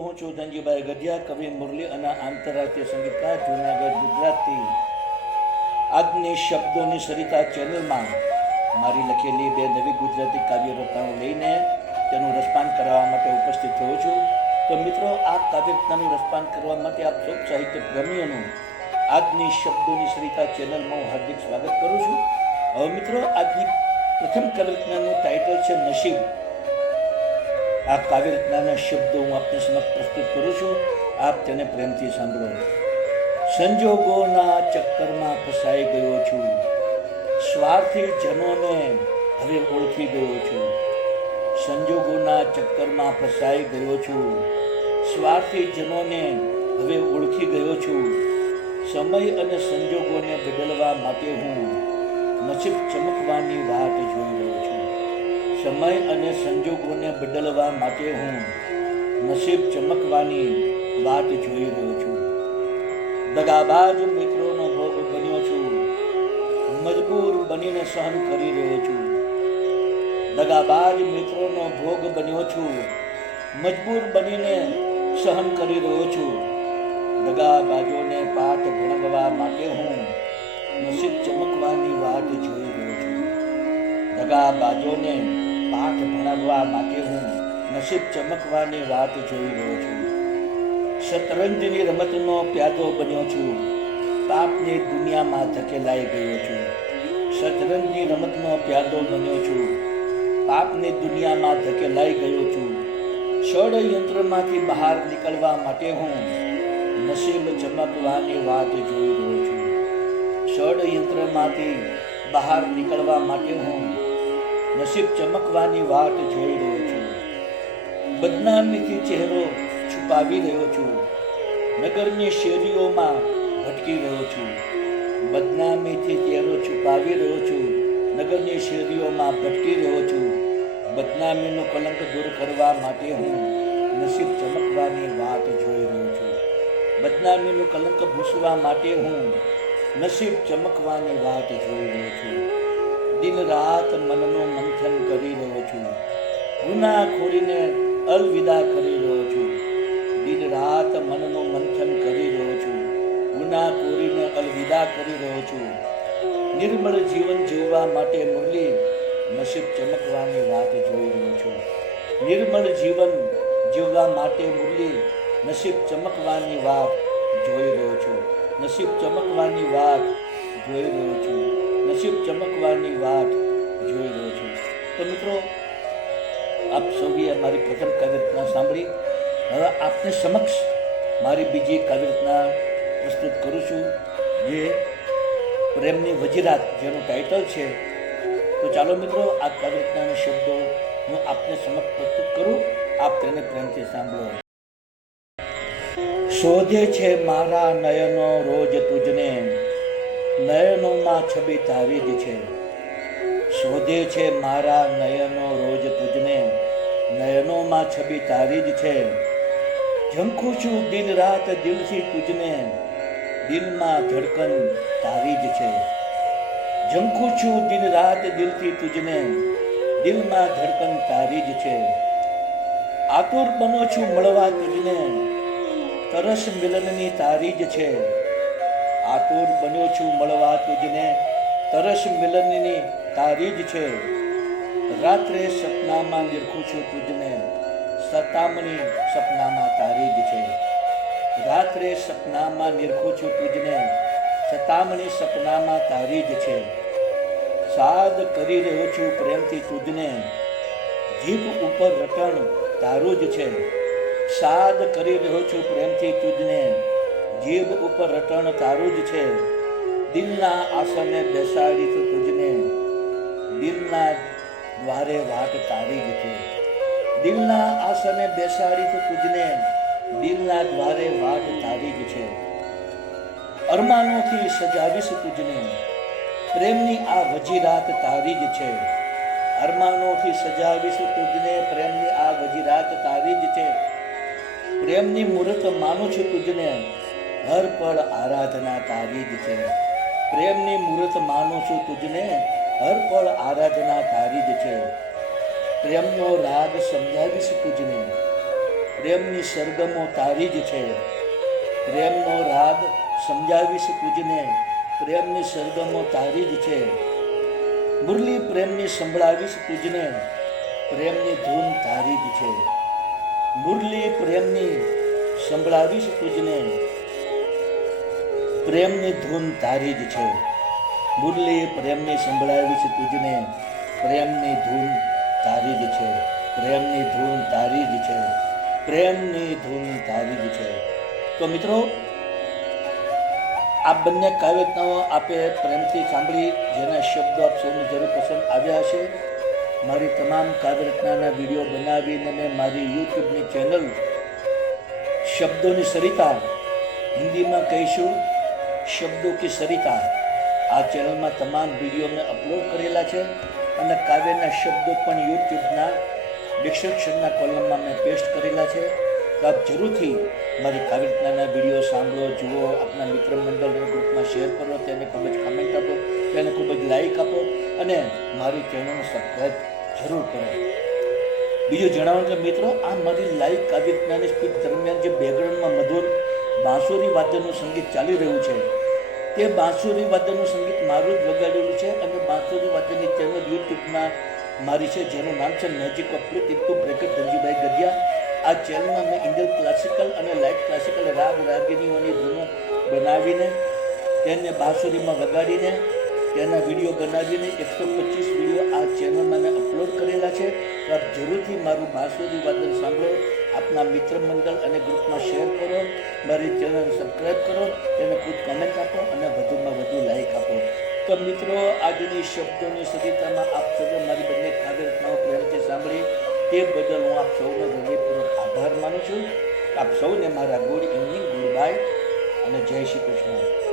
હું છું ધનજીભાઈ ગઢિયા, કવિ મુરલી અને આંતરરાષ્ટ્રીય સંગીતકાર, જૂનાગઢ, ગુજરાતથી. આજની શબ્દોની સરિતા ચેનલમાં મારી લખેલી બે નવી ગુજરાતી કાવ્ય રચનાઓ લઈને તેનું રસપાન કરાવવા માટે ઉપસ્થિત થયો છું. તો મિત્રો, આ કાવ્ય રચનાનું રસપાન કરવા માટે આપ સૌ સાહિત્ય પ્રેમીઓનું આજની શબ્દોની સરિતા ચેનલમાં હું હાર્દિક સ્વાગત કરું છું. હવે મિત્રો, આજની પ્રથમ કાવ્ય રચનાનું ટાઇટલ છે નસીબ. આ કાવ્ય રચનાના શબ્દો હું આપને સમક્ષ પ્રસ્તુત કરું છું. આપ તેને પ્રેમથી સાંભળો. સંજોગોના ચક્કરમાં ફસાઈ ગયો છું, સ્વાર્થી જનોને હવે ઓળખી ગયો છું. સંજોગોના ચક્કરમાં ફસાઈ ગયો છું, સ્વાર્થી જનોને હવે ઓળખી ગયો છું. સમય અને સંજોગોને બદલવા માટે હું નસીબ ચમકવાની વાટ જોઈ રહ્યો છું. સમય અને સંજોગોને બદલવા માટે હું નસીબ ચમકવાની વાટ જોઈ રહ્યો છું. દગાબાજ મિત્રોનો ભોગ બન્યો છું, મજબૂર બનીને સહન કરી રહ્યો છું. દગાબાજ મિત્રોનો ભોગ બન્યો છું, મજબૂર બનીને સહન કરી રહ્યો છું. દગાબાજોને પાઠ ભણાવવા માટે હું નસીબ ચમકવાની વાટ જોઈ રહ્યો છું. દગાબાજોને પાઠ ભણાવવા માટે હું નસીબ ચમકવાની વાટ જોઈ રહ્યો છું. શતરંજની રમતનો પ્યાદો બન્યો છું, પાપની દુનિયામાં ધકેલાઈ ગયો છું. શતરંજની રમતનો પ્યાદો બન્યો છું, પાપની દુનિયામાં ધકેલાઈ ગયો છું. ષડયંત્રમાંથી બહાર નીકળવા માટે હું નસીબ ચમકવાની વાટ જોઈ રહ્યો છું. ષડયંત્રમાંથી બહાર નીકળવા માટે હું નસીબ ચમકવાની વાટ જોઈ રહ્યો છું. બદનામીથી ચહેરો છુપાવી રહ્યો છું, નગરની શેરીઓમાં ભટકી રહ્યો છું. બદનામીથી ચહેરો છુપાવી રહ્યો છું, નગરની શેરીઓમાં ભટકી રહ્યો છું. બદનામીનો કલંક દૂર કરવા માટે હું નસીબ ચમકવાની વાટ જોઈ રહ્યો છું. બદનામીનું કલંક ભૂસવા માટે હું નસીબ ચમકવાની વાટ જોઈ રહ્યો છું. દિન રાત મનનું મંથન કરી રહ્યો છું, ગુનાખોરીને અલવિદા કરી રહ્યો છું. દિન રાત મનનું મંથન કરી રહ્યો છું, ગુનાખોરીને અલવિદા કરી રહ્યો છું. નિર્મળ જીવન જીવવા માટે મુરલી નસીબ ચમકવાની વાત જોઈ રહ્યો છું. નિર્મળ જીવન જીવવા માટે મુરલી નસીબ ચમકવાની વાત જોઈ રહ્યો છું. નસીબ ચમકવાની વાત જોઈ રહ્યો છું. નસીબ ચમકવાની વાત જોઈ રહ્યો છું. તો મિત્રો, આપ સૌએ મારી પ્રથમ કાવ્ય રચના સાંભળી. હવે આપને સમક્ષ મારી બીજી કાવ્ય રચના પ્રસ્તુત કરું છું, જે પ્રેમની વજીરાત જેનું ટાઇટલ છે. તો ચાલો મિત્રો, આ કાવ્ય રચનાના શબ્દો હું આપને સમક્ષ પ્રસ્તુત કરું. આપ તેને પ્રેમથી સાંભળો. શોધે છે મારા નયનો રોજ તુજને, નયનોમાં છબી તારી જ છે. શોધે છે મારા નયનો રોજ તુજને, નયનોમાં છબી તારી જ છે. ઝંખું છું દિન રાત દિલથી તુજને, દિલમાં ધડકન તારી જ છે. ઝંખું છું દિન રાત દિલથી તુજને, દિલમાં ધડકન તારી જ છે. આતુર બનો છું મળવા તુજને, તરસ મિલનની તારી જ છે. આતુર બન્યો છું મળવા તુજને, તરસ મિલનની તારી જ છે. રાત્રે સપનામાં નિરખું છું તુજને, સતામણી સપનામાં તારી જ છે. રાત્રે સપનામાં નિરખું છું તુજને, સતામણી સપનામાં તારી જ છે. સાદ કરી રહ્યો છું પ્રેમથી તુજને, જીભ ઉપર રટણ તારું જ છે. સાદ કરી રહ્યો છું પ્રેમથી તુજને, જીભ ઉપર રટણ તારું જ છે. દિલના આસને બેસાડી તો તુજને, દિલના દ્વારે વાટ તારી જ છે. દિલના આસને બેસાડી તો તુજને, દિલના દ્વારે વાટ તારી જ છે. અરમાનોથી સજાવીશ તુજને, પ્રેમની આ વજીરાત તારી જ છે. અરમાનોથી સજાવીશ તુજને, પ્રેમની આ વજીરાત તારી જ છે. પ્રેમની મૂર્ત માનું છું તુજને, હર પળ આરાધના તારી જ છે. પ્રેમની મૂર્ત માનું છું તુજને, હર પળ આરાધના તારી જ છે. પ્રેમનો રાગ સમજાવીશ તુજને, પ્રેમની સરગમો તારી જ છે. પ્રેમનો રાગ સમજાવીશ તુજને, પ્રેમની સરગમો તારી જ છે. મુરલી પ્રેમની સંભળાવીશ તુજને, પ્રેમની ધૂન તારી જ છે. મુરલી પ્રેમની સંભળાવીશ તુજને, પ્રેમની ધૂન તારી જ છે. મુરલી પ્રેમની સંભળાવીશ તુજને, પ્રેમની ધૂન તારી જ છે. પ્રેમની ધૂન તારી જ છે. પ્રેમની ધૂન તારી જ છે. તો મિત્રો, આ બંને કાવ્યરચનાઓ આપે પ્રેમથી સાંભળી, જેના શબ્દો આપ સૌને જરૂર પસંદ આવ્યા હશે. મારી તમામ કાવ્યરચનાના વિડીયો બનાવીને મેં મારી યુટ્યુબની ચેનલ શબ્દોની સરિતા, હિન્દીમાં કહીશું શબ્દો કી સરિતા, આ ચેનલમાં તમામ વિડીયો મેં અપલોડ કરેલા છે અને કાવ્યના શબ્દો પણ યુટ્યુબના ડિસ્ક્રિપ્શનના કોલમમાં મેં પેસ્ટ કરેલા છે. તો આપ જરૂરથી મારી કાવ્યરચનાના વિડીયો સાંભળો, જુઓ, આપના મિત્ર મંડળ અને ગ્રુપમાં શેર કરો, તેને ખૂબ જ કમેન્ટ આપો, તેને ખૂબ જ લાઈક આપો અને મારી ચેનલને સબસ્ક્રાઈબ જરૂર કરો. બીજું જણાવો કે મિત્રો, આ મારી લાઈવ કાવ્યરચનાની સ્પીચ દરમિયાન જે બેકગ્રાઉન્ડમાં મધુર બાંસુરી વાદ્યનું સંગીત ચાલી રહ્યું છે, તે બાંસુરી વાદ્યનું સંગીત મારું જ વગાડેલું છે અને બાંસુરી વાદ્યની ચેનલ યુટ્યુબમાં મારી છે, જેનું નામ છે magic of Preet into bracket Dhanjibhai Gadhiya. આ ચેનલમાં મેં ઇન્ડિયન ક્લાસિકલ અને લાઇટ ક્લાસિકલ રાગ રાગિનીઓની ધૂનો બનાવીને, તેને બાંસુરીમાં વગાડીને, તેના વિડીયો બનાવીને 125 વિડીયો આ ચેનલમાં મેં અપલોડ કરેલા છે. તો આપ જરૂરથી મારું બાંસુરી વાદન સાંભળો, આપના મિત્ર મંડળ અને ગ્રુપમાં શેર કરો, મારી ચેનલને સબસ્ક્રાઈબ કરો, તેને ખૂબ કમેન્ટ આપો અને વધુમાં વધુ લાઈક આપો. તો મિત્રો, આજની શબ્દોની સરિતામાં આપ સૌને મારી બંને કાવ્યરચનાઓ પ્રેમથી સાંભળી તે બદલ હું આપ સૌનો હૃદયપૂર્વક આભાર માનું છું. આપ સૌને મારા ગુડ ઇવનિંગ, ગુડ બાય અને જય શ્રી કૃષ્ણ.